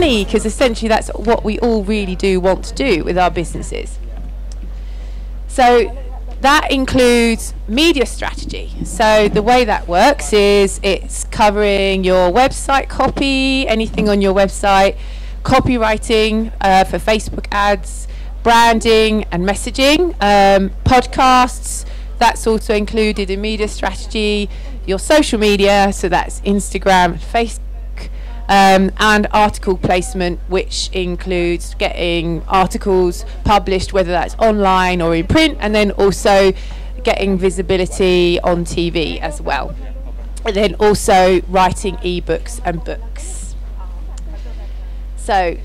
money, because essentially that's what we all really do want to do with our businesses. So that includes media strategy. So the way that works is it's covering your website copy, anything on your website, copywriting for Facebook ads, branding and messaging, podcasts, that's also included in media strategy, your social media, so that's Instagram, Facebook, and article placement, which includes getting articles published, whether that's online or in print, and then also getting visibility on TV as well. And then also writing ebooks and books. So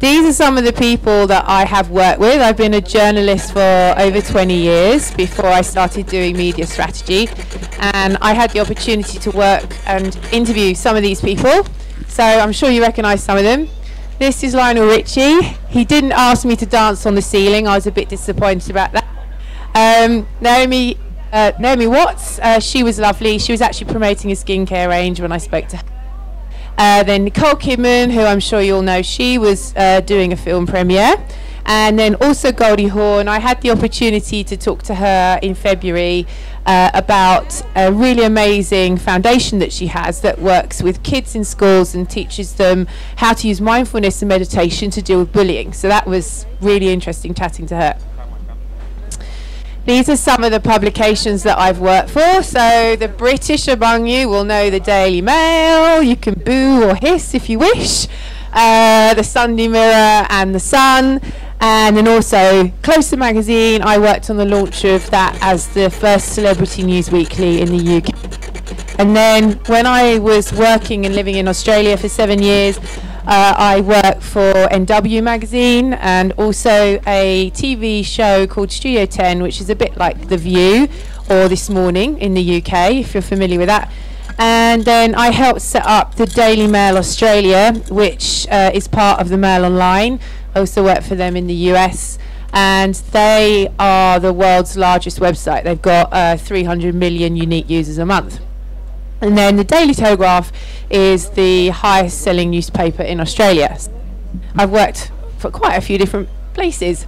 these are some of the people that I have worked with. I've been a journalist for over 20 years before I started doing media strategy, and I had the opportunity to work and interview some of these people. So I'm sure you recognise some of them. This is Lionel Richie. He didn't ask me to dance on the ceiling. I was a bit disappointed about that. Naomi Watts, she was lovely. She was actually promoting a skincare range when I spoke to her. Then Nicole Kidman, who I'm sure you all know, she was doing a film premiere. And then also Goldie Hawn. I had the opportunity to talk to her in February about a really amazing foundation that she has that works with kids in schools and teaches them how to use mindfulness and meditation to deal with bullying. So that was really interesting chatting to her. These are some of the publications that I've worked for. So the British among you will know the Daily Mail. You can boo or hiss if you wish. The Sunday Mirror and the Sun. And then also Closer magazine. I worked on the launch of that as the first celebrity news weekly in the UK. And then when I was working and living in Australia for 7 years, I worked for NW magazine and also a TV show called Studio 10, which is a bit like The View or This Morning in the UK, if you're familiar with that. And then I helped set up the Daily Mail Australia, which is part of the Mail Online. I also worked for them in the US, and they are the world's largest website. They've got 300 million unique users a month. And then the Daily Telegraph is the highest selling newspaper in Australia. I've worked for quite a few different places.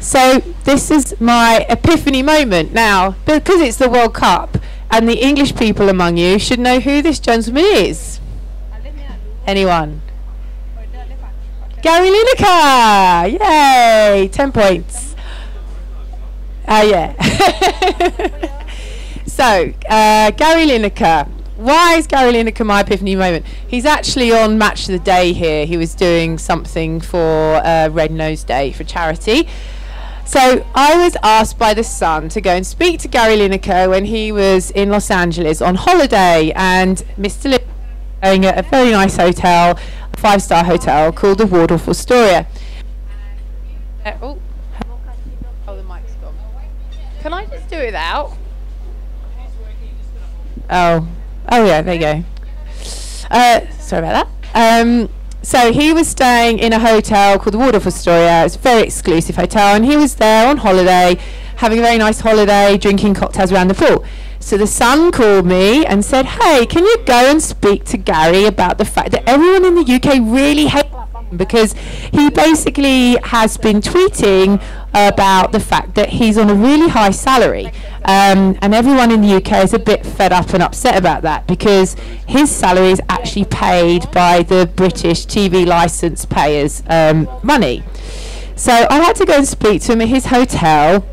So this is my epiphany moment. Now, because it's the World Cup and the English people among you should know who this gentleman is. Anyone? Gary Lineker! Yay! 10 points. Yeah. So, Gary Lineker. Why is Gary Lineker my epiphany moment? He's actually on Match of the Day here. He was doing something for Red Nose Day for charity. So I was asked by The Sun to go and speak to Gary Lineker when he was in Los Angeles on holiday, and Mr. Lineker was staying at a very nice hotel, a 5-star hotel called the Waldorf Astoria. Oh, the mic's gone. Can I just do it without? Oh yeah, there you go. Sorry about that. So he was staying in a hotel called the Waldorf Astoria. It's a very exclusive hotel, and he was there on holiday, having a very nice holiday, drinking cocktails around the pool. So The Sun called me and said, hey, can you go and speak to Gary about the fact that everyone in the UK really hates him, because he basically has been tweeting about the fact that he's on a really high salary, and everyone in the UK is a bit fed up and upset about that, because his salary is actually paid by the British TV licence payers' money. So I had to go and speak to him at his hotel.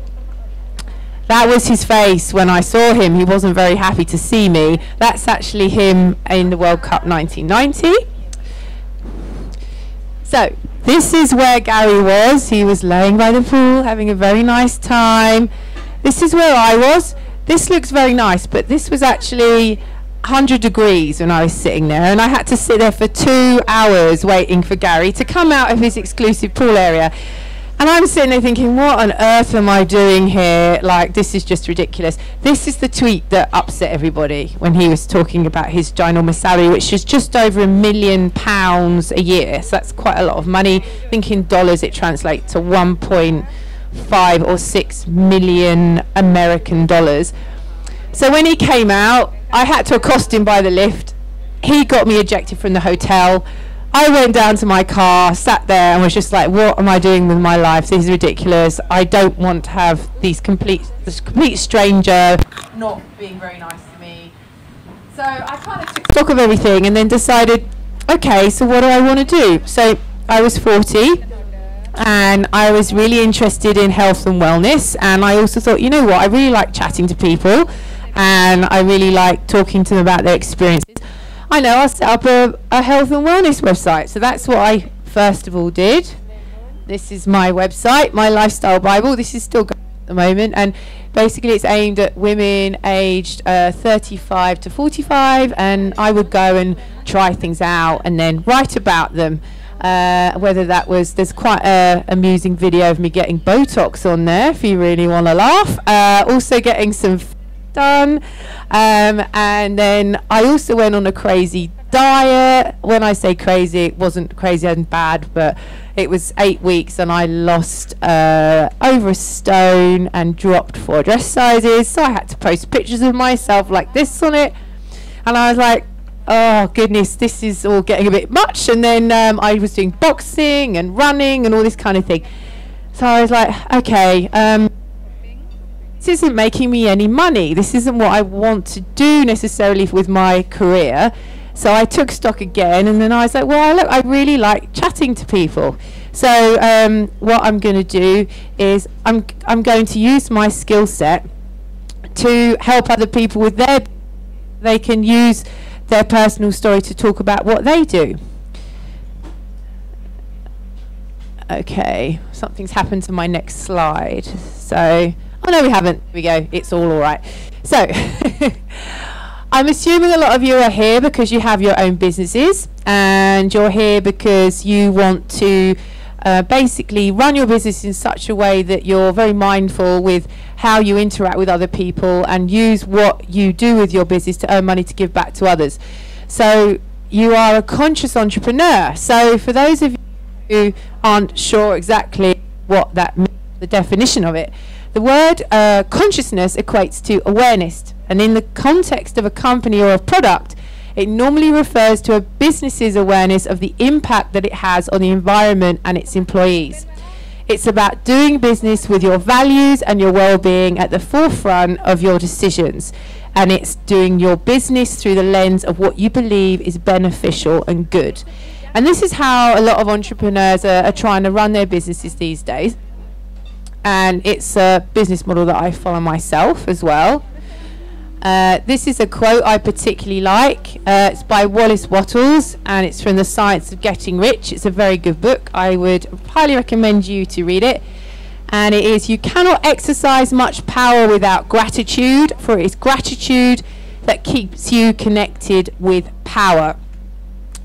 That was his face when I saw him. He wasn't very happy to see me. That's actually him in the World Cup 1990. So this is where Gary was. He was laying by the pool, having a very nice time. This is where I was. This looks very nice, but this was actually 100 degrees when I was sitting there, and I had to sit there for 2 hours waiting for Gary to come out of his exclusive pool area. And I'm sitting there thinking, what on earth am I doing here? Like, this is just ridiculous. This is the tweet that upset everybody when he was talking about his ginormous salary, which is just over £1 million a year. So that's quite a lot of money. I think in dollars it translates to 1.5 or 6 million American dollars. So when he came out, I had to accost him by the lift. He got me ejected from the hotel. I went down to my car, sat there, and was just like, what am I doing with my life? This is ridiculous. I don't want to have this complete stranger not being very nice to me. So I kind of took stock of everything and then decided, okay, so what do I want to do? So I was 40 and I was really interested in health and wellness, and I also thought, you know what, I really like chatting to people and I really like talking to them about their experiences. I know, I'll set up a health and wellness website. So that's what I first of all did. This is my website, my lifestyle Bible. This is still going at the moment, and basically it's aimed at women aged 35 to 45, and I would go and try things out and then write about them. Whether that was, there's quite a amusing video of me getting Botox on there if you really want to laugh. Also getting some done, and then I also went on a crazy diet. When I say crazy, it wasn't crazy and bad, but it was 8 weeks and I lost over a stone and dropped 4 dress sizes, so I had to post pictures of myself like this on it, and I was like, oh goodness, this is all getting a bit much. And then I was doing boxing and running and all this kind of thing, so I was like, okay, this isn't making me any money. This isn't what I want to do necessarily with my career. So I took stock again, and then I was like, well, look, I really like chatting to people. So what I'm going to do is I'm going to use my skill set to help other people with their, they can use their personal story to talk about what they do. Okay, something's happened to my next slide. So, oh no, we haven't. Here we go. It's all right. So, I'm assuming a lot of you are here because you have your own businesses, and you're here because you want to basically run your business in such a way that you're very mindful with how you interact with other people and use what you do with your business to earn money to give back to others. So you are a conscious entrepreneur. So for those of you who aren't sure exactly what that means, the definition of it, the word consciousness equates to awareness, and in the context of a company or a product, it normally refers to a business's awareness of the impact that it has on the environment and its employees. It's about doing business with your values and your well-being at the forefront of your decisions, and it's doing your business through the lens of what you believe is beneficial and good. And this is how a lot of entrepreneurs are trying to run their businesses these days. And it's a business model that I follow myself as well. This is a quote I particularly like. It's by Wallace Wattles, and it's from The Science of Getting Rich. It's a very good book. I would highly recommend you to read it. And it is, you cannot exercise much power without gratitude, for it is gratitude that keeps you connected with power.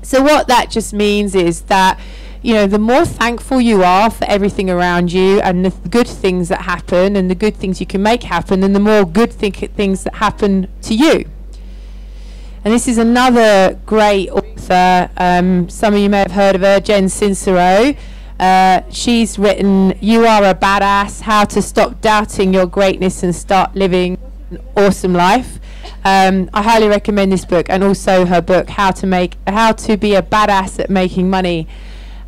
So what that just means is that, you know, the more thankful you are for everything around you and the good things that happen and the good things you can make happen, then the more good things that happen to you. And this is another great author. Some of you may have heard of her, Jen Sincero. She's written You Are a Badass, How to Stop Doubting Your Greatness and Start Living an Awesome Life. I highly recommend this book, and also her book, How to Be a Badass at Making Money.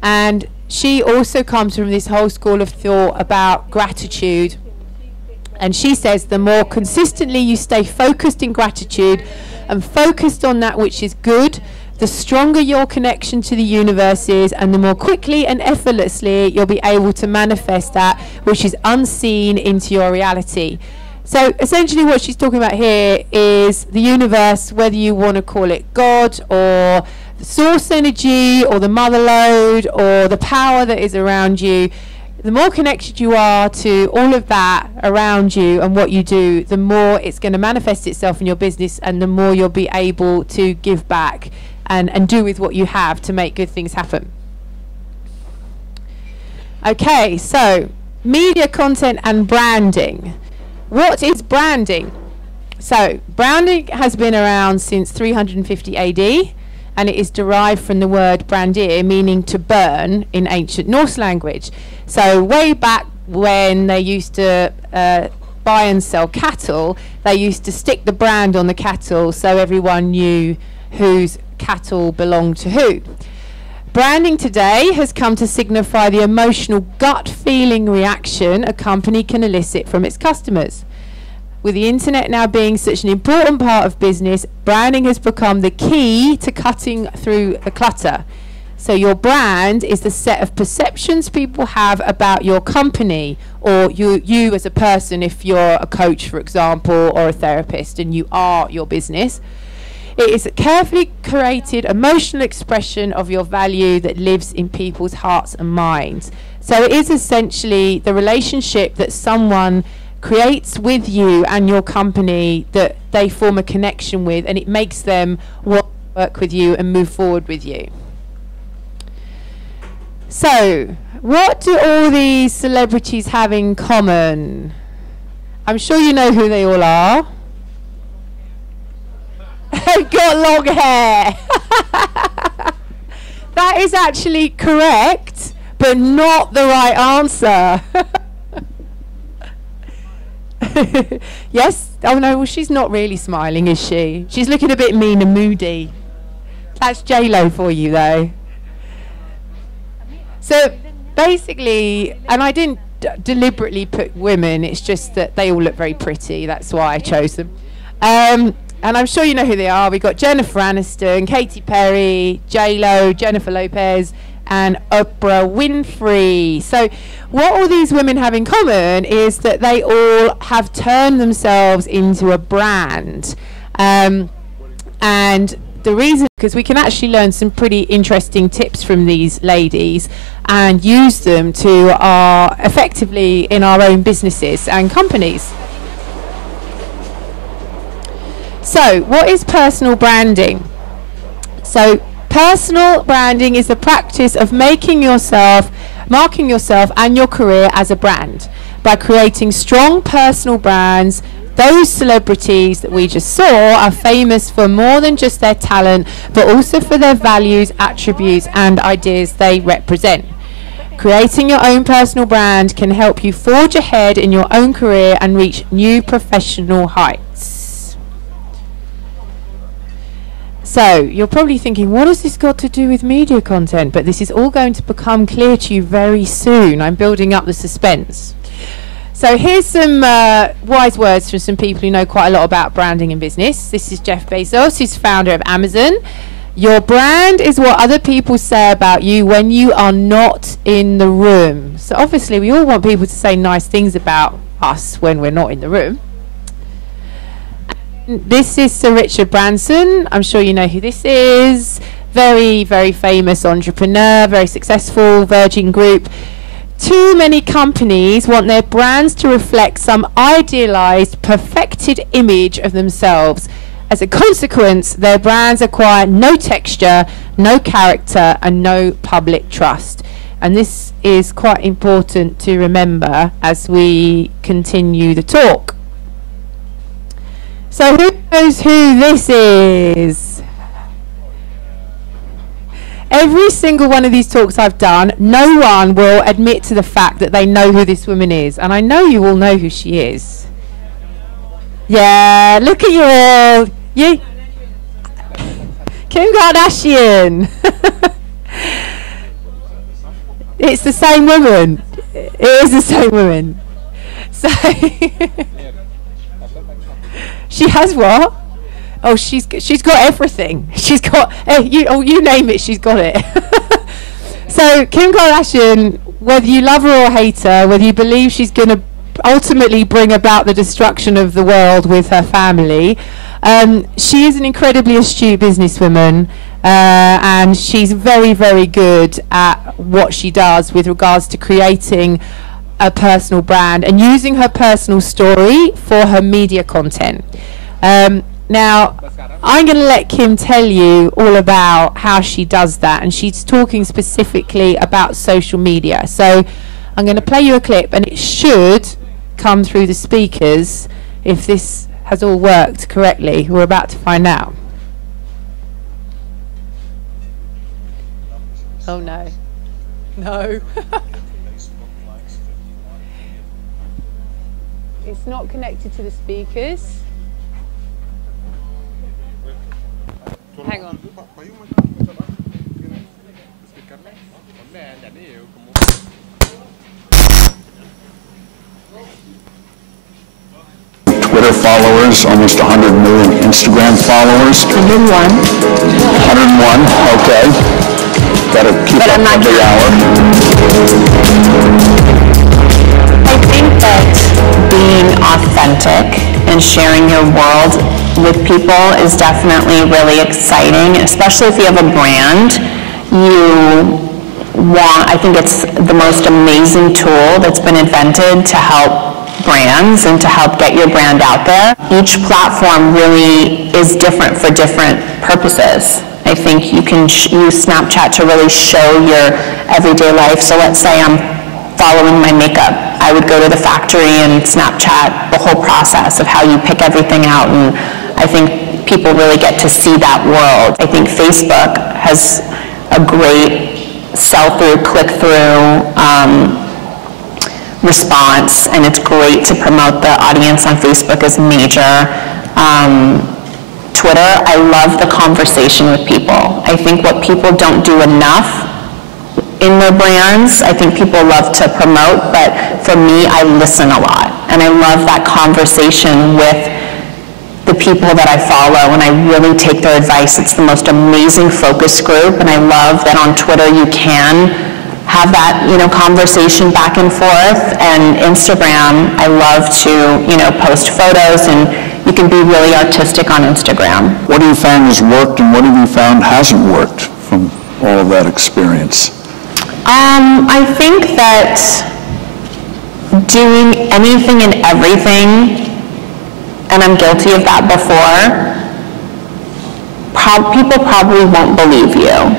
And she also comes from this whole school of thought about gratitude. And she says the more consistently you stay focused in gratitude and focused on that which is good, the stronger your connection to the universe is, and the more quickly and effortlessly you'll be able to manifest that which is unseen into your reality. So essentially what she's talking about here is the universe, whether you want to call it God or the source energy or the mother lode or the power that is around you. The more connected you are to all of that around you and what you do, the more it's going to manifest itself in your business, and the more you'll be able to give back and do with what you have to make good things happen. Okay, so media content and branding. What is branding? So branding has been around since 350 AD, and it is derived from the word brandir, meaning to burn in ancient Norse language. So way back when they used to buy and sell cattle, they used to stick the brand on the cattle so everyone knew whose cattle belonged to who. Branding today has come to signify the emotional gut feeling reaction a company can elicit from its customers. With the internet now being such an important part of business, branding has become the key to cutting through the clutter. So your brand is the set of perceptions people have about your company, or you as a person, if you're a coach, for example, or a therapist, and you are your business. It is a carefully curated emotional expression of your value that lives in people's hearts and minds. So it is essentially the relationship that someone creates with you and your company that they form a connection with, and it makes them want to work with you and move forward with you. So, what do all these celebrities have in common? I'm sure you know who they all are. They've got long hair. That is actually correct, but not the right answer. Yes? Oh no, well she's not really smiling, is she? She's looking a bit mean and moody. That's J-Lo for you though. So basically, and I didn't deliberately put women, it's just that they all look very pretty, that's why I chose them. And I'm sure you know who they are. We've got Jennifer Aniston, Katy Perry, J-Lo, Jennifer Lopez, and Oprah Winfrey. So what all these women have in common is that they all have turned themselves into a brand. And the reason, because we can actually learn some pretty interesting tips from these ladies and use them to effectively in our own businesses and companies. So, what is personal branding? So, personal branding is the practice of marking yourself and your career as a brand by creating strong personal brands. Those celebrities that we just saw are famous for more than just their talent, but also for their values, attributes, and ideas they represent. Creating your own personal brand can help you forge ahead in your own career and reach new professional heights. So, you're probably thinking, what has this got to do with media content? But this is all going to become clear to you very soon. I'm building up the suspense. So here's some wise words from some people who know quite a lot about branding and business. This is Jeff Bezos, who's founder of Amazon. Your brand is what other people say about you when you are not in the room. So obviously we all want people to say nice things about us when we're not in the room. This is Sir Richard Branson. I'm sure you know who this is. Very, very famous entrepreneur, very successful, Virgin Group. Too many companies want their brands to reflect some idealized, perfected image of themselves. As a consequence, their brands acquire no texture, no character, and no public trust. And this is quite important to remember as we continue the talk. So who knows who this is? Every single one of these talks I've done, no one will admit to the fact that they know who this woman is. And I know you all know who she is. Yeah, look at you all. You, Kim Kardashian. It's the same woman. It is the same woman. So she has what? Oh, she's got everything. She's got you name it, she's got it. So Kim Kardashian, whether you love her or hate her, whether you believe she's going to ultimately bring about the destruction of the world with her family, she is an incredibly astute businesswoman, and she's very, very good at what she does with regards to creating a personal brand and using her personal story for her media content. Now, I'm going to let Kim tell you all about how she does that, and she's talking specifically about social media. So I'm going to play you a clip, and it should come through the speakers if this has all worked correctly. We're about to find out. Oh no. No. It's not connected to the speakers. Hang on. followers, almost 100 million Instagram followers. 101. 101, okay. Gotta keep up every hour. I think that being authentic and sharing your world with people is definitely really exciting, especially if you have a brand. I think it's the most amazing tool that's been invented to help brands and to help get your brand out there. Each platform really is different for different purposes. I think you can use Snapchat to really show your everyday life. So let's say I'm following my makeup. I would go to the factory and Snapchat the whole process of how you pick everything out, and I think people really get to see that world. I think Facebook has a great sell-through, click-through response, and it's great to promote. The audience on Facebook is major. Twitter, I love the conversation with people. I think what people don't do enough in their brands, I think people love to promote, but for me, I listen a lot, and I love that conversation with the people that I follow, and I really take their advice. It's the most amazing focus group, and I love that on Twitter you can have that, conversation back and forth. And Instagram, I love to, post photos, and you can be really artistic on Instagram. What have you found has worked, and what have you found hasn't worked from all of that experience? I think that doing anything and everything, and I'm guilty of that before, people probably won't believe you.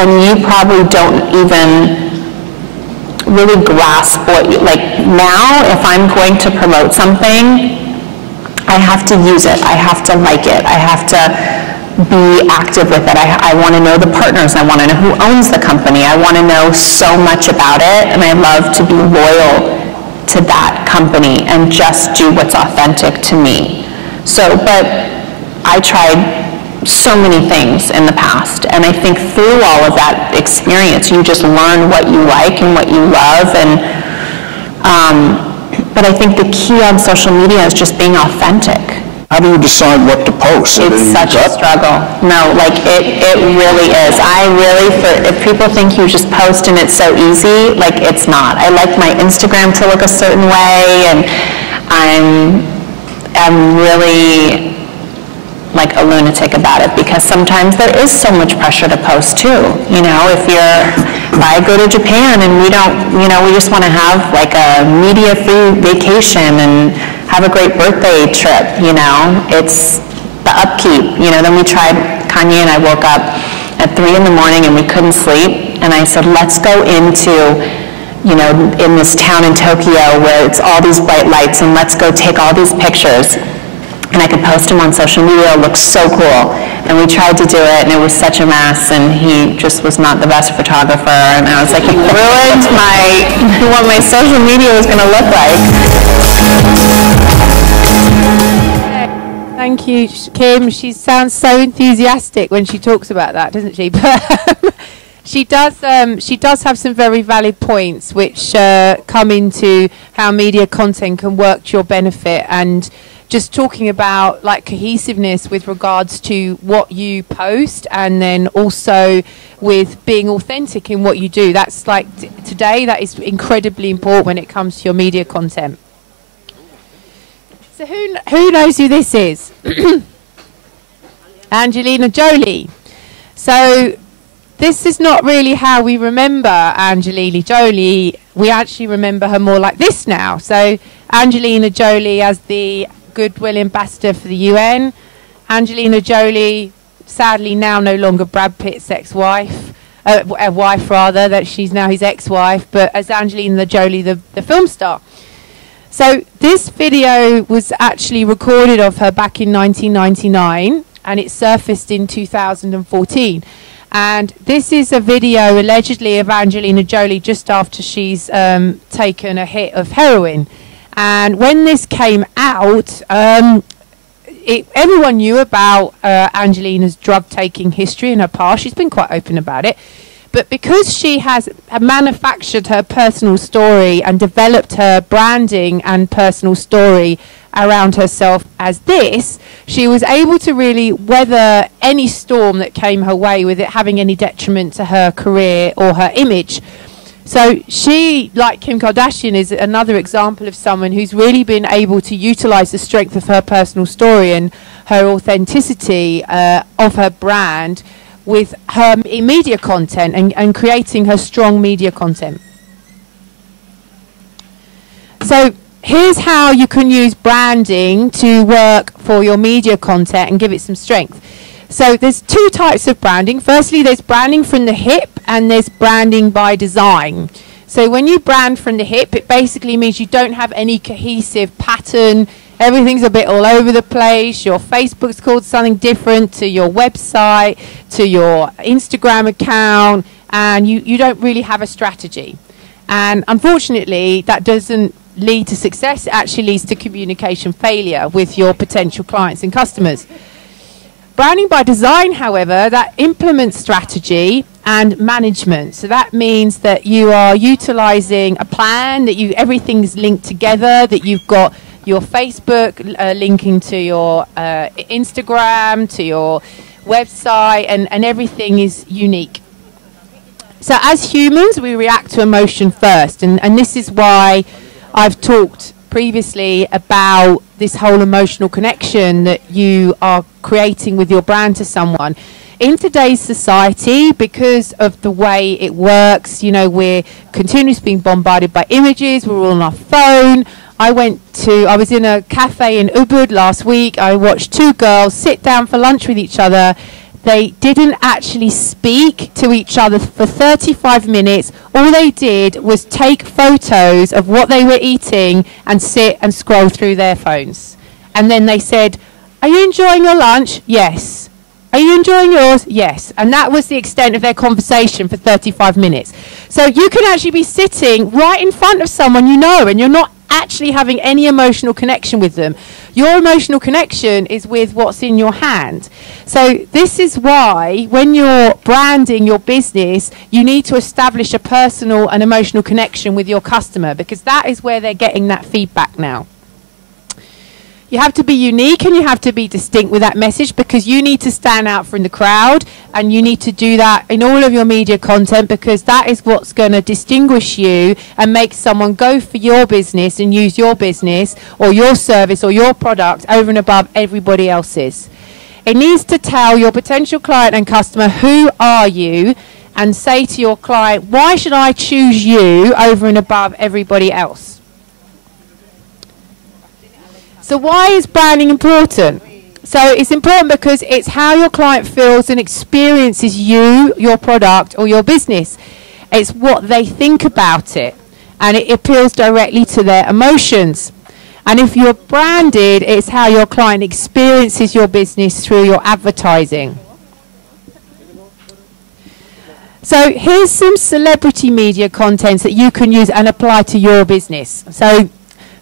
And you probably don't even really grasp what now, if I'm going to promote something, I have to use it. I have to like it. I have to be active with it. I want to know the partners. I want to know who owns the company. I want to know so much about it, and I love to be loyal to that company and just do what's authentic to me. But I tried so many things in the past, and I think through all of that experience, you just learn what you like and what you love. But I think the key on social media is just being authentic. How do you decide what to post? It's such a struggle. No, it really is. If people think you just post and it's so easy, it's not. I like my Instagram to look a certain way, and I'm really a lunatic about it, because sometimes there is so much pressure to post too. If I go to Japan and we just want to have a media-free vacation and have a great birthday trip, it's the upkeep. Then we tried, Kanye and I woke up at 3 in the morning and we couldn't sleep, and I said, let's go into, in this town in Tokyo where it's all these bright lights, and let's go take all these pictures. And I could post them on social media. It looked so cool. And we tried to do it, and it was such a mess, and he just was not the best photographer. And I was like, he ruined what my social media was going to look like. Thank you, Kim. She sounds so enthusiastic when she talks about that, doesn't she? But she does have some very valid points which come into how media content can work to your benefit, and just talking about cohesiveness with regards to what you post, and then also with being authentic in what you do. That's today, that is incredibly important when it comes to your media content. So who knows who this is? Angelina Jolie. So this is not really how we remember Angelina Jolie. We actually remember her more like this now. So Angelina Jolie as the Goodwill ambassador for the UN. Angelina Jolie, sadly now no longer Brad Pitt's ex-wife, wife rather, that she's now his ex-wife, but as Angelina Jolie, the film star. So this video was actually recorded of her back in 1999, and it surfaced in 2014. And this is a video allegedly of Angelina Jolie just after she's taken a hit of heroin. And when this came out, everyone knew about Angelina's drug-taking history in her past. She's been quite open about it. But because she has manufactured her personal story and developed her branding and personal story around herself as this, she was able to really weather any storm that came her way with it having any detriment to her career or her image. So she, like Kim Kardashian, is another example of someone who's really been able to utilize the strength of her personal story and her authenticity of her brand with her media content and creating her strong media content. So here's how you can use branding to work for your media content and give it some strength. So there's two types of branding. Firstly, there's branding from the hip and there's branding by design. So when you brand from the hip, it basically means you don't have any cohesive pattern. Everything's a bit all over the place. Your Facebook's called something different to your website, to your Instagram account, and you don't really have a strategy. And unfortunately, that doesn't lead to success. It actually leads to communication failure with your potential clients and customers. Branding by design, however, that implements strategy and management. So that means that you are utilizing a plan, that everything's linked together, that you've got your Facebook linking to your Instagram, to your website, and everything is unique. So as humans, we react to emotion first, and this is why I've talked previously about this whole emotional connection that you are creating with your brand to someone. In today's society, because of the way it works, you know, we're continuously being bombarded by images, we're all on our phone. I was in a cafe in Ubud last week. I watched two girls sit down for lunch with each other. They didn't actually speak to each other for 35 minutes. All they did was take photos of what they were eating and sit and scroll through their phones. And then they said, "Are you enjoying your lunch?" "Yes." "Are you enjoying yours?" "Yes." And that was the extent of their conversation for 35 minutes. So you can actually be sitting right in front of someone you know and you're not actually having any emotional connection with them. Your emotional connection is with what's in your hand. So this is why when you're branding your business, you need to establish a personal and emotional connection with your customer, because that is where they're getting that feedback now. You have to be unique and you have to be distinct with that message, because you need to stand out from the crowd, and you need to do that in all of your media content, because that is what's going to distinguish you and make someone go for your business and use your business or your service or your product over and above everybody else's. It needs to tell your potential client and customer, who are you, and say to your client, why should I choose you over and above everybody else? So why is branding important? So it's important because it's how your client feels and experiences you, your product, or your business. It's what they think about it, and it appeals directly to their emotions. And if you're branded, it's how your client experiences your business through your advertising. So here's some celebrity media contents that you can use and apply to your business. So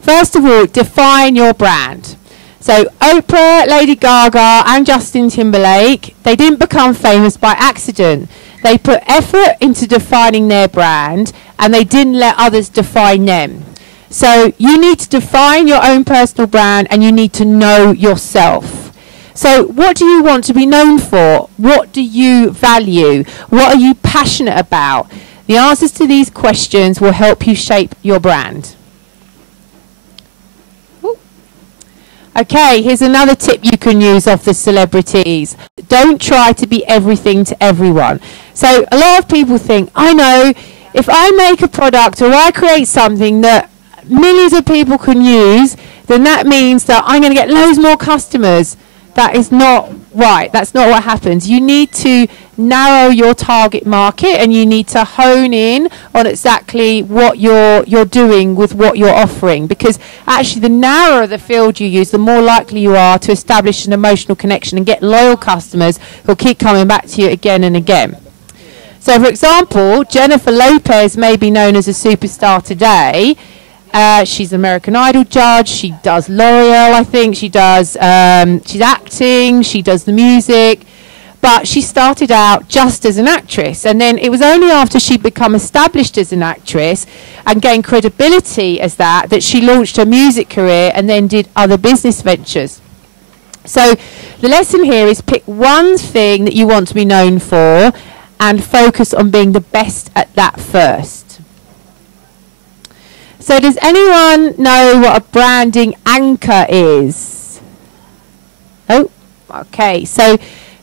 first of all, define your brand. So Oprah, Lady Gaga and Justin Timberlake, they didn't become famous by accident. They put effort into defining their brand, and they didn't let others define them. So you need to define your own personal brand, and you need to know yourself. So what do you want to be known for? What do you value? What are you passionate about? The answers to these questions will help you shape your brand. Okay, here's another tip you can use off the celebrities. Don't try to be everything to everyone. So a lot of people think, I know, if I make a product or I create something that millions of people can use, then that means that I'm going to get loads more customers. That is not right. That's not what happens. You need to narrow your target market, and you need to hone in on exactly what you're doing with what you're offering, because actually the narrower the field you use, the more likely you are to establish an emotional connection and get loyal customers who'll keep coming back to you again and again. So for example, Jennifer Lopez may be known as a superstar today. She's an American Idol judge. She does L'Oreal, I think. She does, she's acting. She does the music. But she started out just as an actress, and then it was only after she'd become established as an actress and gained credibility as that she launched her music career and then did other business ventures. So the lesson here is pick one thing that you want to be known for and focus on being the best at that first. So does anyone know what a branding anchor is? Oh, okay. So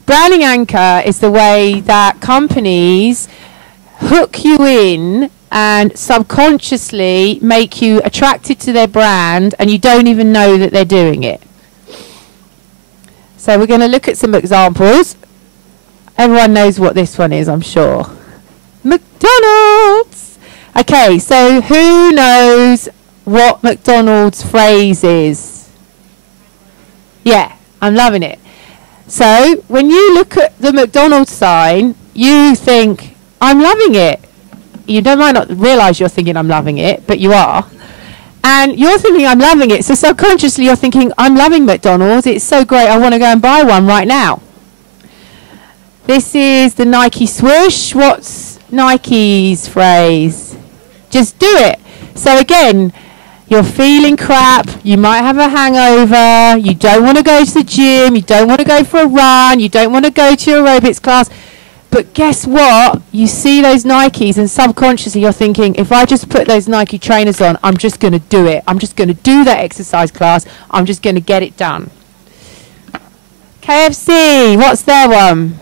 branding anchor is the way that companies hook you in and subconsciously make you attracted to their brand, and you don't even know that they're doing it. So we're going to look at some examples. Everyone knows what this one is, I'm sure. McDonald's! Okay, so who knows what McDonald's phrase is? Yeah, I'm loving it. So when you look at the McDonald's sign, you think, I'm loving it. You might not realise you're thinking I'm loving it, but you are. And you're thinking I'm loving it, so subconsciously you're thinking, I'm loving McDonald's, it's so great, I want to go and buy one right now. This is the Nike swoosh. What's Nike's phrase? Just do it. So again, you're feeling crap, you might have a hangover, you don't want to go to the gym, you don't want to go for a run, you don't want to go to your aerobics class. But guess what? You see those Nikes and subconsciously you're thinking, if I just put those Nike trainers on, I'm just going to do it. I'm just going to do that exercise class. I'm just going to get it done. KFC, what's their one?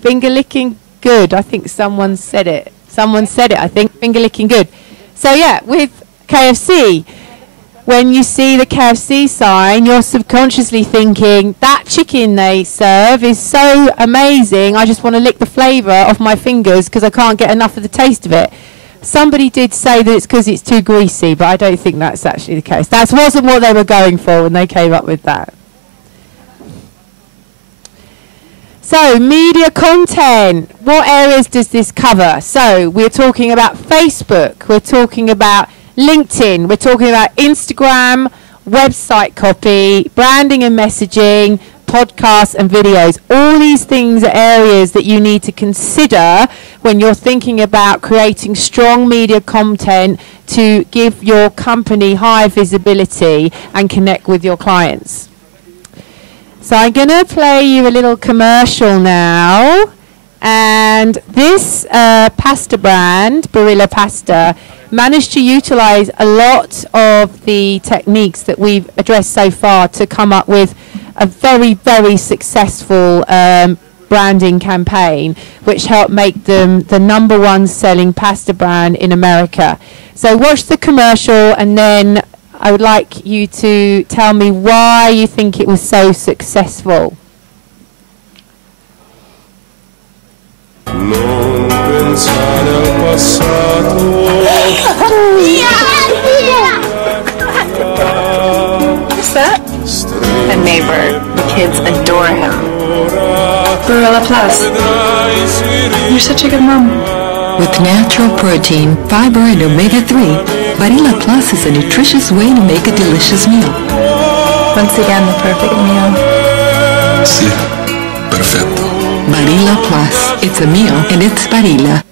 Finger licking good. I think someone said it. Someone said it, I think. Finger licking good. So yeah, with KFC, when you see the KFC sign, you're subconsciously thinking, that chicken they serve is so amazing, I just want to lick the flavour off my fingers because I can't get enough of the taste of it. Somebody did say that it's because it's too greasy, but I don't think that's actually the case. That wasn't what they were going for when they came up with that. So, media content. What areas does this cover? So, we're talking about Facebook, we're talking about LinkedIn, we're talking about Instagram, website copy, branding and messaging, podcasts and videos. All these things are areas that you need to consider when you're thinking about creating strong media content to give your company high visibility and connect with your clients. So I'm going to play you a little commercial now. And this pasta brand, Barilla Pasta, managed to utilize a lot of the techniques that we've addressed so far to come up with a very, very successful branding campaign, which helped make them the #1 selling pasta brand in America. So watch the commercial, and then I would like you to tell me why you think it was so successful. Non pensare al passato. What's that? A neighbor. The kids adore him. Barilla Plus. You're such a good mom. With natural protein, fiber, and omega-3, Barilla Plus is a nutritious way to make a delicious meal. Once again, the perfect meal. Sì, perfetto. Barilla Plus. It's a meal, and it's Barilla.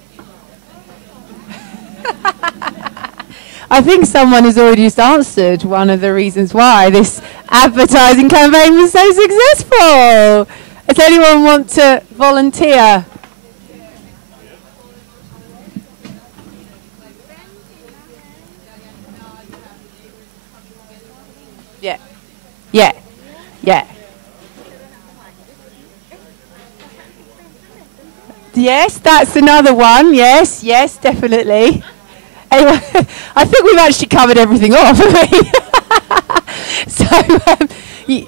I think someone has already just answered one of the reasons why this advertising campaign was so successful. Does anyone want to volunteer? Yeah. Yeah. Yeah. Yes, that's another one. Yes, yes, definitely. Anyway, I think we've actually covered everything off, haven't we?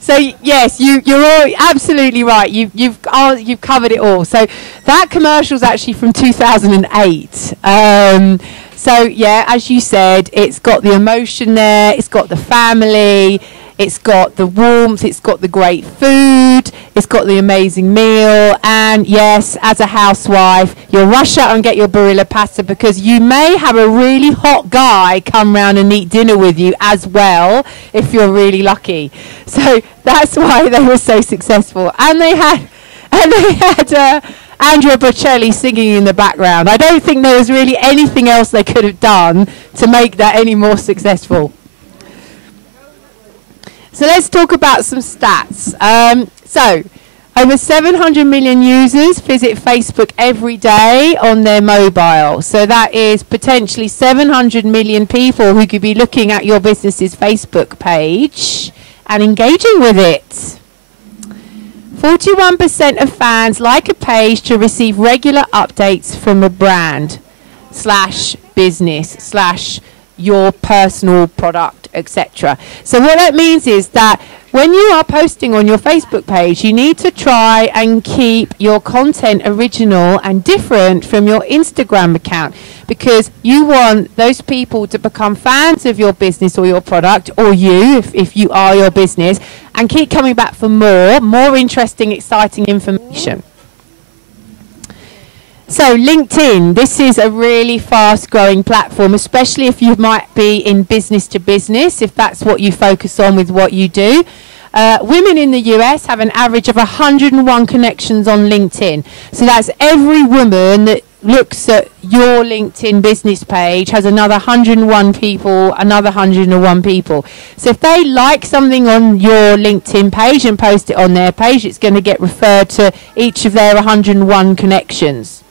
So yes, you're all absolutely right. You've covered it all. So that commercial's actually from 2008. So yeah, as you said, it's got the emotion there, it's got the family, it's got the warmth, it's got the great food, it's got the amazing meal, and yes, as a housewife, you'll rush out and get your Barilla pasta because you may have a really hot guy come round and eat dinner with you as well, if you're really lucky. So that's why they were so successful. And they had Andrea Bocelli singing in the background. I don't think there was really anything else they could have done to make that any more successful. So let's talk about some stats. So over 700 million users visit Facebook every day on their mobile. So that is potentially 700 million people who could be looking at your business's Facebook page and engaging with it. 41% of fans like a page to receive regular updates from a brand / business / your personal product, etc. So what that means is that when you are posting on your Facebook page, you need to try and keep your content original and different from your Instagram account, because you want those people to become fans of your business or your product, or you, if you are your business, and keep coming back for more interesting, exciting information. So LinkedIn, this is a really fast growing platform, especially if you might be in business to business, if that's what you focus on with what you do. Women in the US have an average of 101 connections on LinkedIn. So that's every woman that looks at your LinkedIn business page has another 101 people, another 101 people. So if they like something on your LinkedIn page and post it on their page, it's going to get referred to each of their 101 connections.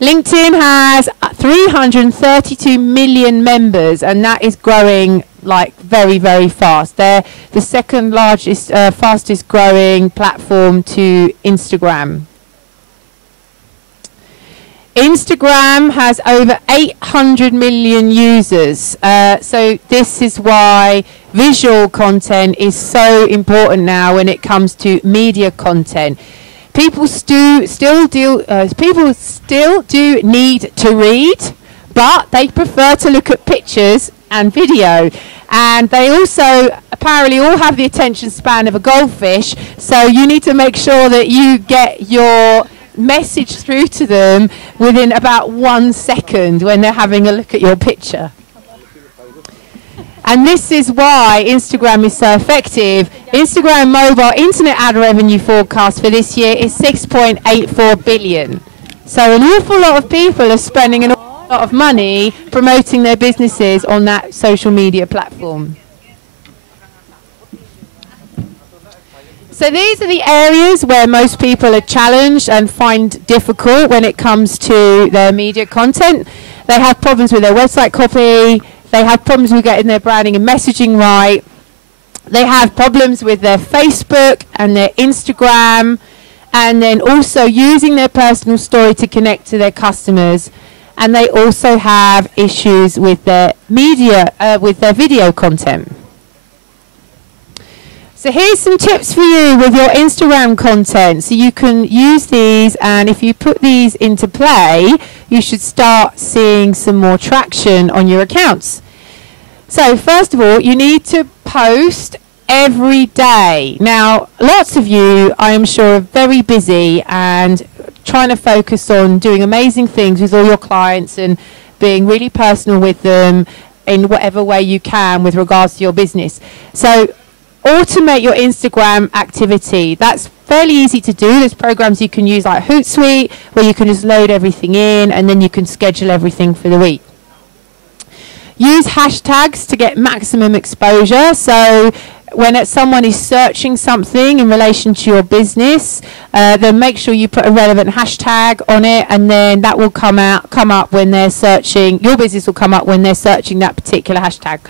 LinkedIn has 332 million members, and that is growing like very, very fast. They're the second largest, fastest growing platform to Instagram. Instagram has over 800 million users. So this is why visual content is so important now when it comes to media content. People still do need to read, but they prefer to look at pictures and video. And they also apparently all have the attention span of a goldfish, so you need to make sure that you get your message through to them within about 1 second when they're having a look at your picture. And this is why Instagram is so effective. Instagram mobile internet ad revenue forecast for this year is 6.84 billion. So an awful lot of people are spending an awful lot of money promoting their businesses on that social media platform. So these are the areas where most people are challenged and find difficult when it comes to their media content. They have problems with their website copy. They have problems with getting their branding and messaging right. They have problems with their Facebook and their Instagram, and then also using their personal story to connect to their customers. And they also have issues with their media, with their video content. So here's some tips for you with your Instagram content. So you can use these, and if you put these into play, you should start seeing some more traction on your accounts. So first of all, you need to post every day. Now, lots of you, I am sure, are very busy and trying to focus on doing amazing things with all your clients and being really personal with them in whatever way you can with regards to your business. So automate your Instagram activity. That's fairly easy to do. There's programs you can use like Hootsuite where you can just load everything in and then you can schedule everything for the week. Use hashtags to get maximum exposure. So when someone is searching something in relation to your business, then make sure you put a relevant hashtag on it, and then that will come up when they're searching. Your business will come up when they're searching that particular hashtag.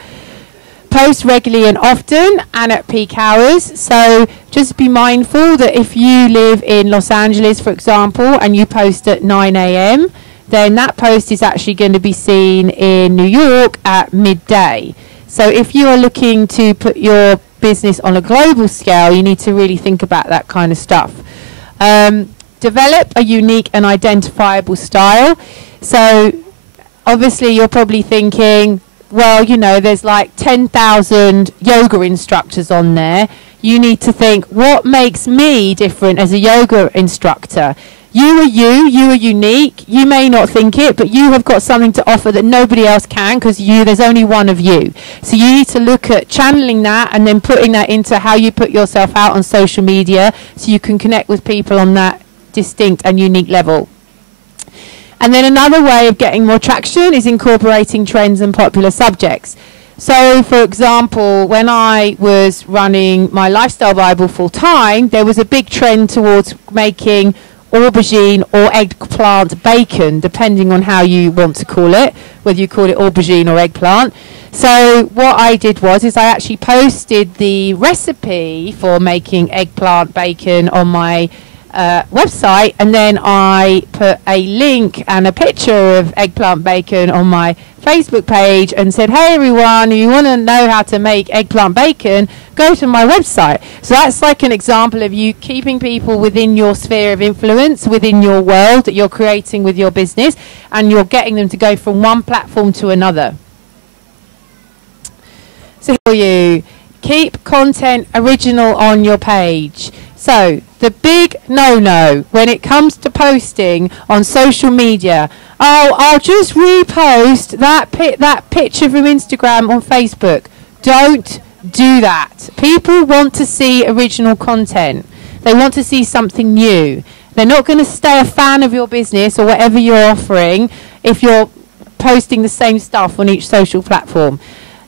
Post regularly and often and at peak hours. So just be mindful that if you live in Los Angeles, for example, and you post at 9 a.m., then that post is actually going to be seen in New York at midday. So if you are looking to put your business on a global scale, you need to really think about that kind of stuff. Develop a unique and identifiable style. So obviously you're probably thinking, well, you know, there's like 10,000 yoga instructors on there. You need to think, what makes me different as a yoga instructor? You are unique. You may not think it, but you have got something to offer that nobody else can, because there's only one of you. So you need to look at channeling that and then putting that into how you put yourself out on social media, so you can connect with people on that distinct and unique level. And then another way of getting more traction is incorporating trends and popular subjects. So, for example, when I was running my Lifestyle Bible full time, there was a big trend towards making aubergine or eggplant bacon, depending on how you want to call it, whether you call it aubergine or eggplant. So what I did was I actually posted the recipe for making eggplant bacon on my website, and then I put a link and a picture of eggplant bacon on my Facebook page and said, hey everyone, if you want to know how to make eggplant bacon, go to my website. So that's like an example of you keeping people within your sphere of influence, within your world that you're creating with your business, and you're getting them to go from one platform to another. So for you, keep content original on your page. So the big no-no when it comes to posting on social media, oh, I'll just repost that picture from Instagram on Facebook. Don't do that. People want to see original content. They want to see something new. They're not going to stay a fan of your business or whatever you're offering if you're posting the same stuff on each social platform.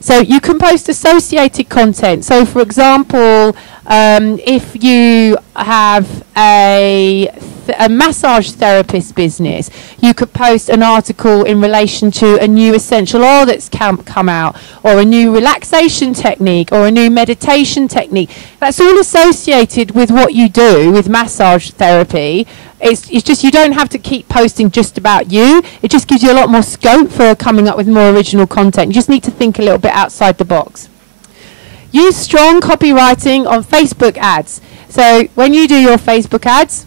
So you can post associated content. So, for example, if you have a massage therapist business, you could post an article in relation to a new essential oil that's come out, or a new relaxation technique, or a new meditation technique. That's all associated with what you do with massage therapy. It's just you don't have to keep posting just about you. It just gives you a lot more scope for coming up with more original content. You just need to think a little bit outside the box. Use strong copywriting on Facebook ads. So when you do your Facebook ads,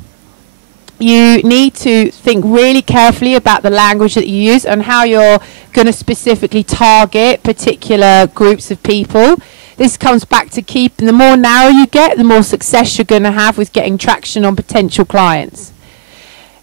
you need to think really carefully about the language that you use and how you're going to specifically target particular groups of people. This comes back to keeping, the more narrow you get, the more success you're going to have with getting traction on potential clients.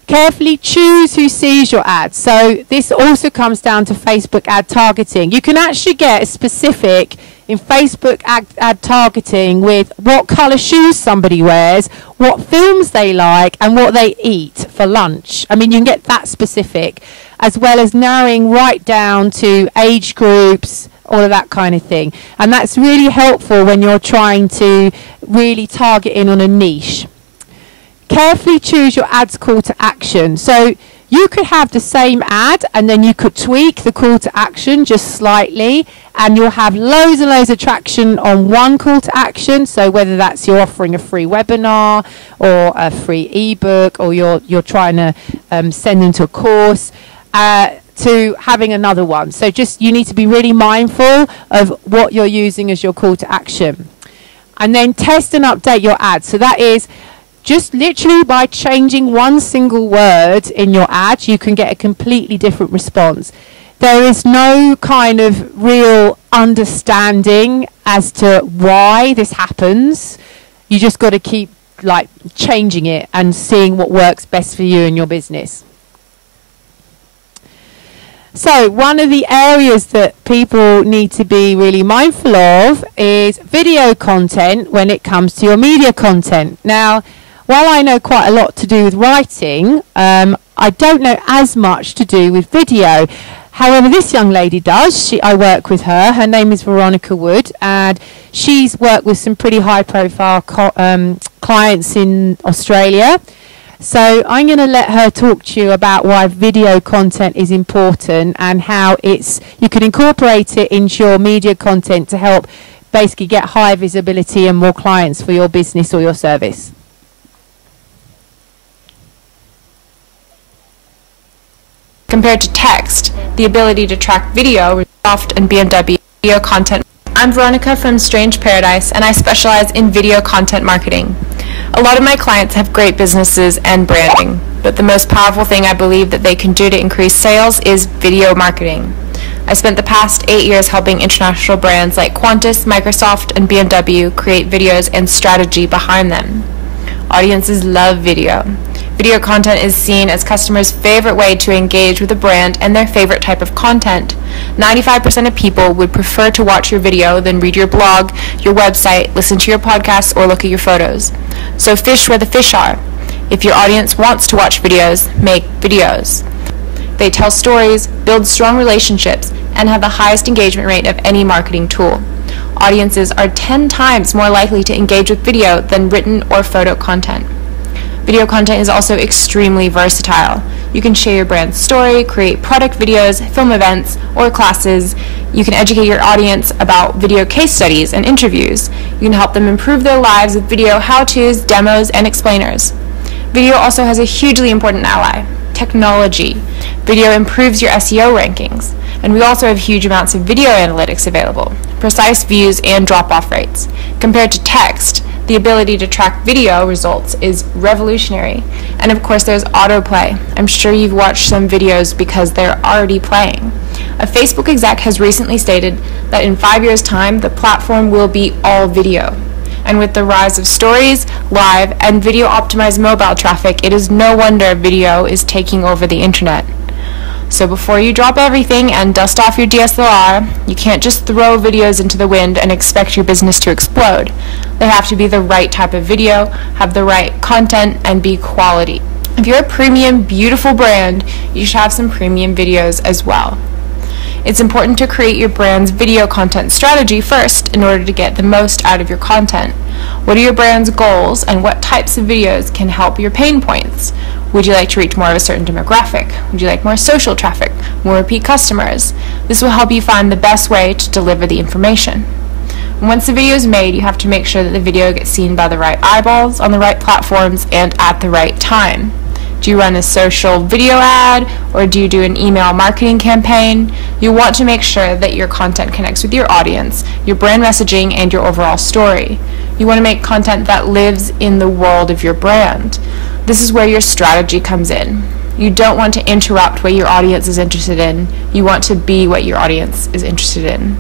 Carefully choose who sees your ads. So this also comes down to Facebook ad targeting. You can actually get specific in Facebook ad targeting with what colour shoes somebody wears, what films they like, and what they eat for lunch. I mean, you can get that specific, as well as narrowing right down to age groups, all of that kind of thing. And that's really helpful when you're trying to really target in on a niche. Carefully choose your ad's call to action. So you could have the same ad and then you could tweak the call to action just slightly, and you'll have loads and loads of traction on one call to action. So whether that's you're offering a free webinar or a free ebook, or you're trying to send them to a course, to having another one. So just you need to be really mindful of what you're using as your call to action. And then test and update your ads. So that is just literally by changing one single word in your ad, you can get a completely different response. There is no kind of real understanding as to why this happens. You just got to keep like changing it and seeing what works best for you and your business. So one of the areas that people need to be really mindful of is video content when it comes to your media content. Now, while I know quite a lot to do with writing, I don't know as much to do with video. However, this young lady does. I work with her. Her name is Veronica Wood, and she's worked with some pretty high-profile clients in Australia. So I'm going to let her talk to you about why video content is important and how you can incorporate it into your media content to help basically get higher visibility and more clients for your business or your service. Compared to text, the ability to track video, Microsoft and BMW video content. I'm Veronica from Strange Paradise, and I specialize in video content marketing. A lot of my clients have great businesses and branding, but the most powerful thing I believe that they can do to increase sales is video marketing. I spent the past 8 years helping international brands like Qantas, Microsoft, and BMW create videos and strategy behind them. Audiences love video. Video content is seen as customers' favorite way to engage with a brand and their favorite type of content. 95% of people would prefer to watch your video than read your blog, your website, listen to your podcast, or look at your photos. So fish where the fish are. If your audience wants to watch videos, make videos. They tell stories, build strong relationships, and have the highest engagement rate of any marketing tool. Audiences are 10 times more likely to engage with video than written or photo content. Video content is also extremely versatile. You can share your brand's story, create product videos, film events, or classes. You can educate your audience about video case studies and interviews. You can help them improve their lives with video how-tos, demos, and explainers. Video also has a hugely important ally: technology. Video improves your SEO rankings. And we also have huge amounts of video analytics available, precise views and drop-off rates. Compared to text, the ability to track video results is revolutionary. And of course there's autoplay. I'm sure you've watched some videos because they're already playing. A Facebook exec has recently stated that in 5 years' time, the platform will be all video. And with the rise of stories, live, and video-optimized mobile traffic, it is no wonder video is taking over the internet. So before you drop everything and dust off your DSLR, you can't just throw videos into the wind and expect your business to explode. They have to be the right type of video, have the right content, and be quality. If you're a premium, beautiful brand, you should have some premium videos as well. It's important to create your brand's video content strategy first in order to get the most out of your content. What are your brand's goals, and what types of videos can help your pain points? Would you like to reach more of a certain demographic? Would you like more social traffic, more repeat customers? This will help you find the best way to deliver the information. Once the video is made, you have to make sure that the video gets seen by the right eyeballs, on the right platforms, and at the right time. Do you run a social video ad, or do you do an email marketing campaign? You want to make sure that your content connects with your audience, your brand messaging, and your overall story. You want to make content that lives in the world of your brand. This is where your strategy comes in. You don't want to interrupt what your audience is interested in. You want to be what your audience is interested in.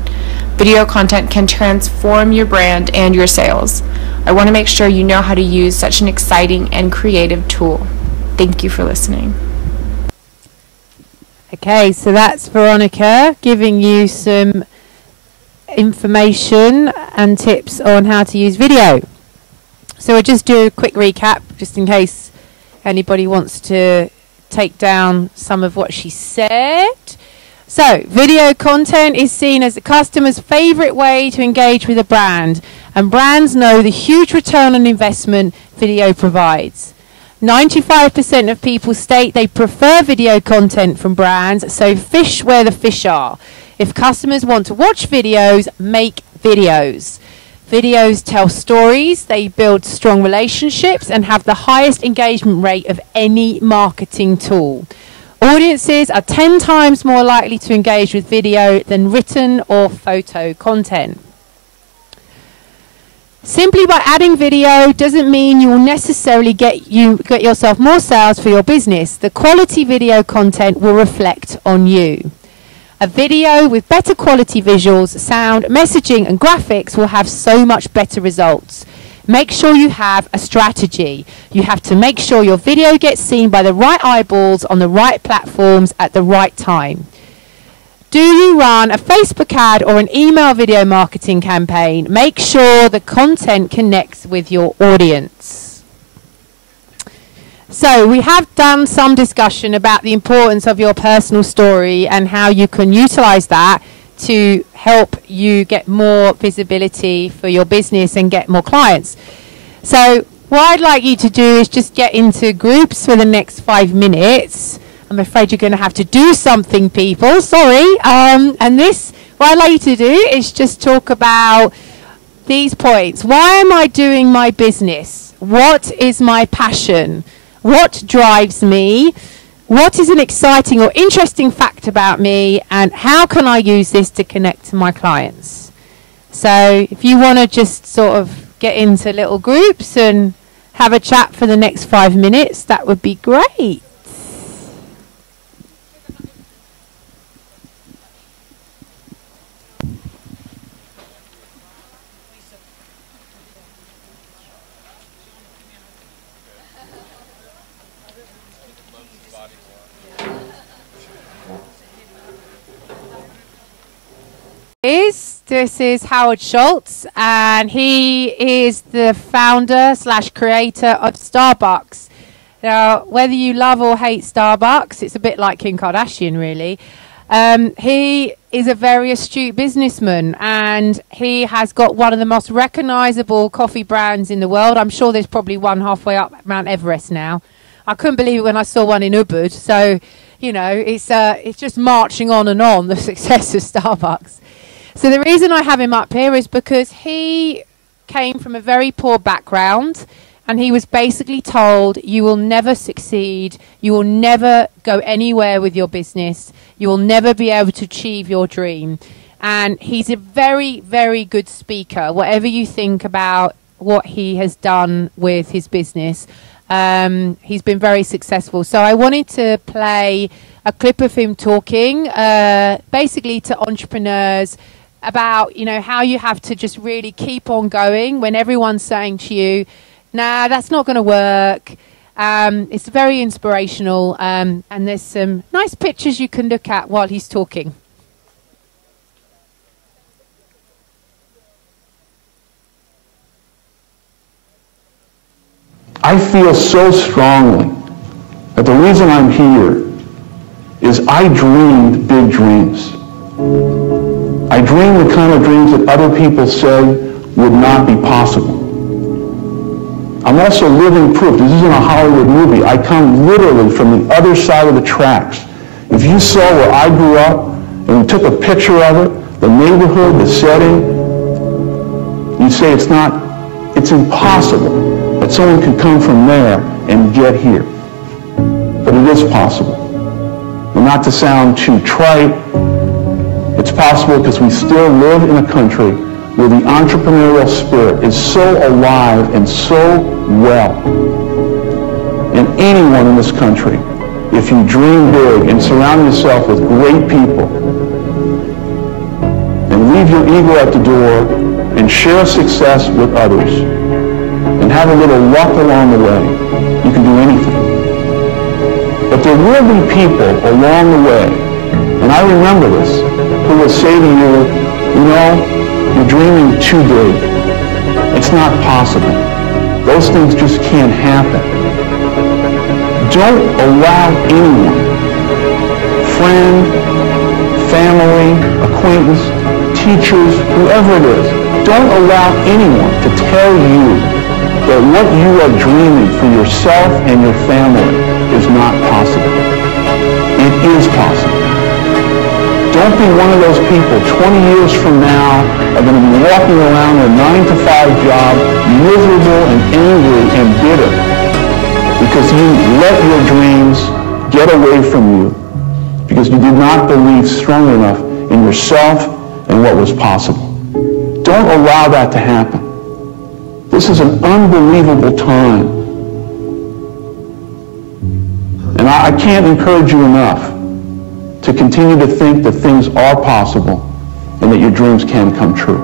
Video content can transform your brand and your sales. I want to make sure you know how to use such an exciting and creative tool. Thank you for listening. Okay, so that's Veronica giving you some information and tips on how to use video. So we'll just do a quick recap, just in case anybody wants to take down some of what she said. So, video content is seen as the customer's favorite way to engage with a brand, and brands know the huge return on investment video provides. 95% of people state they prefer video content from brands, so fish where the fish are. If customers want to watch videos, make videos. Videos tell stories, they build strong relationships, and have the highest engagement rate of any marketing tool. Audiences are 10 times more likely to engage with video than written or photo content. Simply by adding video doesn't mean you will necessarily get yourself more sales for your business. The quality video content will reflect on you. A video with better quality visuals, sound, messaging, and graphics will have so much better results. Make sure you have a strategy. You have to make sure your video gets seen by the right eyeballs on the right platforms at the right time. Do you run a Facebook ad or an email video marketing campaign? Make sure the content connects with your audience. So we have done some discussion about the importance of your personal story and how you can utilize that to help you get more visibility for your business and get more clients. So what I'd like you to do is just get into groups for the next 5 minutes. I'm afraid you're going to have to do something, people. Sorry. And this, what I'd like you to do is just talk about these points. Why am I doing my business? What is my passion? What drives me? What is an exciting or interesting fact about me? And how can I use this to connect to my clients? So if you want to just sort of get into little groups and have a chat for the next 5 minutes, that would be great. This is Howard Schultz, and he is the founder / creator of Starbucks. Now, whether you love or hate Starbucks, it's a bit like Kim Kardashian, really. He is a very astute businessman, and he has got one of the most recognizable coffee brands in the world. I'm sure there's probably one halfway up Mount Everest now. I couldn't believe it when I saw one in Ubud. So, you know, it's just marching on, the success of Starbucks. So the reason I have him up here is because he came from a very poor background, and he was basically told, you will never succeed, you will never go anywhere with your business, you will never be able to achieve your dream. And he's a very, very good speaker, whatever you think about what he has done with his business. He's been very successful. So I wanted to play a clip of him talking basically to entrepreneurs about, you know, how you have to just really keep on going when everyone's saying to you, nah, that's not going to work. It's very inspirational, and there's some nice pictures you can look at while he's talking. I feel so strongly that the reason I'm here is I dreamed big dreams. I dreamed the kind of dreams that other people said would not be possible. I'm also living proof. This isn't a Hollywood movie. I come literally from the other side of the tracks. If you saw where I grew up and we took a picture of it, the neighborhood, the setting, you'd say it's impossible that someone could come from there and get here. But it is possible. And not to sound too trite, it's possible because we still live in a country where the entrepreneurial spirit is so alive and so well. And anyone in this country, if you dream big and surround yourself with great people and leave your ego at the door and share success with others and have a little luck along the way, you can do anything. But there will be people along the way, and I remember this, who will say to you, you know, you're dreaming too big. It's not possible. Those things just can't happen. Don't allow anyone, friend, family, acquaintance, teachers, whoever it is, don't allow anyone to tell you that what you are dreaming for yourself and your family is not possible. It is possible. Don't be one of those people 20 years from now are going to be walking around a 9-to-5 job, miserable and angry and bitter because you let your dreams get away from you because you did not believe strongly enough in yourself and what was possible. Don't allow that to happen. This is an unbelievable time. And I can't encourage you enough to continue to think that things are possible and that your dreams can come true.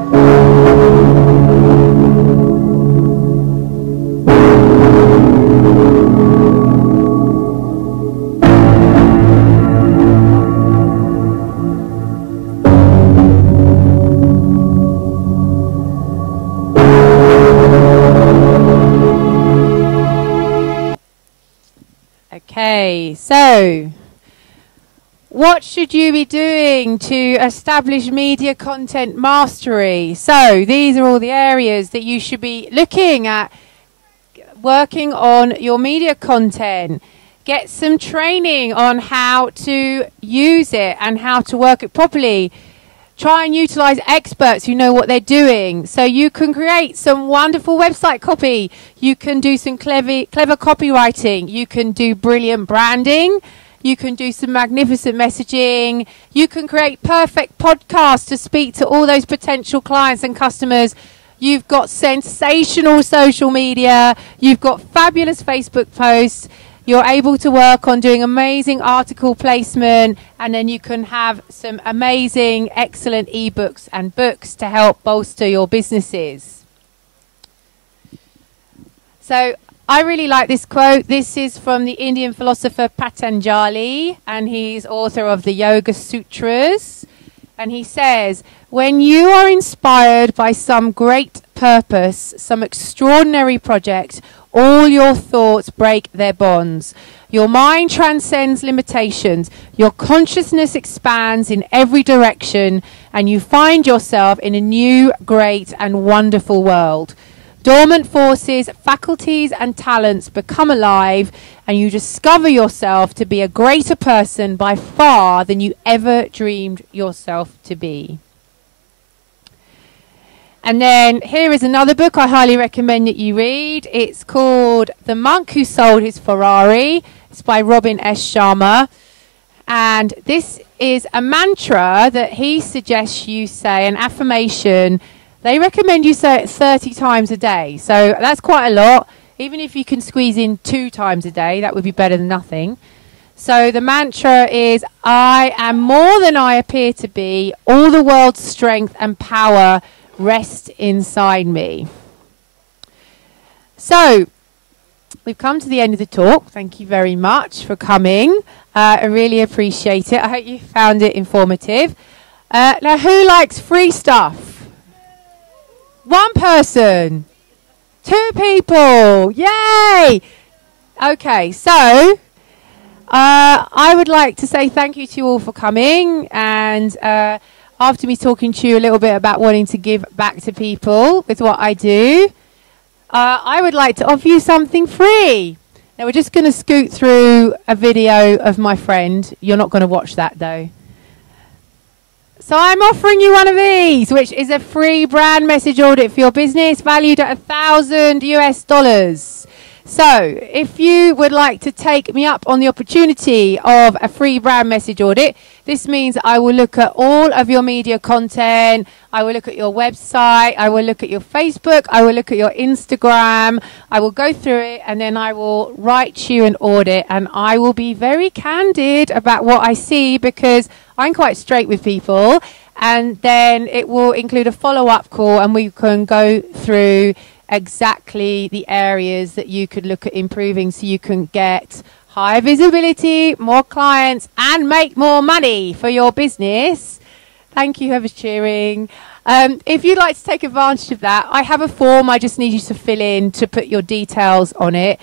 Okay, so what should you be doing to establish media content mastery? So these are all the areas that you should be looking at working on your media content. Get some training on how to use it and how to work it properly. Try and utilize experts who know what they're doing. So you can create some wonderful website copy. You can do some clever copywriting. You can do brilliant branding. You can do some magnificent messaging. You can create perfect podcasts to speak to all those potential clients and customers. You've got sensational social media. You've got fabulous Facebook posts. You're able to work on doing amazing article placement, and then you can have some amazing, excellent ebooks and books to help bolster your businesses. So I really like this quote. This is from the Indian philosopher Patanjali, and he's author of the Yoga Sutras. And he says, when you are inspired by some great purpose, some extraordinary project, all your thoughts break their bonds. Your mind transcends limitations. Your consciousness expands in every direction, and you find yourself in a new, great, and wonderful world. Dormant forces, faculties, and talents become alive, and you discover yourself to be a greater person by far than you ever dreamed yourself to be. And then here is another book I highly recommend that you read. It's called The Monk Who Sold His Ferrari. It's by Robin S. Sharma. And this is a mantra that he suggests you say, an affirmation. They recommend you say it 30 times a day. So that's quite a lot. Even if you can squeeze in 2 times a day, that would be better than nothing. So the mantra is, I am more than I appear to be. All the world's strength and power rest inside me. So we've come to the end of the talk. Thank you very much for coming. I really appreciate it. I hope you found it informative. Now, who likes free stuff? 1 person. 2 people. Yay! Okay, so I would like to say thank you to you all for coming, and after me talking to you a little bit about wanting to give back to people with what I do, I would like to offer you something free. Now we're just going to scoot through a video of my friend. You're not going to watch that though. So I'm offering you one of these, which is a free brand message audit for your business valued at $1,000 US. So if you would like to take me up on the opportunity of a free brand message audit, this means I will look at all of your media content, I will look at your website, I will look at your Facebook, I will look at your Instagram, I will go through it, and then I will write you an audit, and I will be very candid about what I see, because I'm quite straight with people. And then it will include a follow-up call, and we can go through exactly the areas that you could look at improving so you can get higher visibility, more clients, and make more money for your business. Thank you, whoever's cheering. If you'd like to take advantage of that, I have a form I just need you to fill in to put your details on it.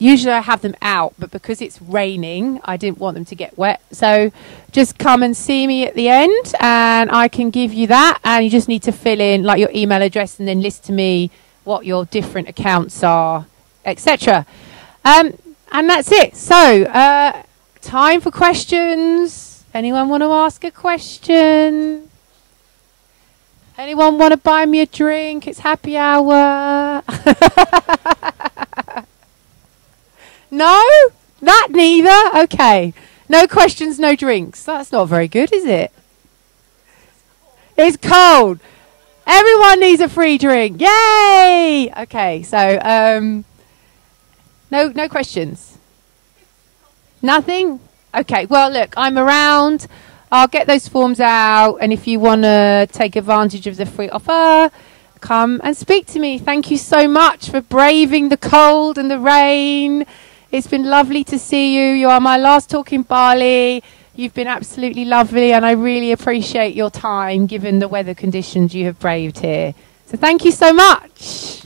Usually I have them out, but because it's raining, I didn't want them to get wet. So just come and see me at the end, and I can give you that. And you just need to fill in like your email address, and then list to me what your different accounts are, etc. And that's it. So time for questions. Anyone want to ask a question? Anyone want to buy me a drink? It's happy hour. No? That neither? Okay. No questions, no drinks. That's not very good, is it? It's cold. Everyone needs a free drink. Yay! Okay, so no questions. Nothing? Okay, well, look, I'm around. I'll get those forms out, and if you want to take advantage of the free offer, come and speak to me. Thank you so much for braving the cold and the rain. It's been lovely to see you. You are my last talk in Bali. You've been absolutely lovely, and I really appreciate your time given the weather conditions you have braved here. So thank you so much.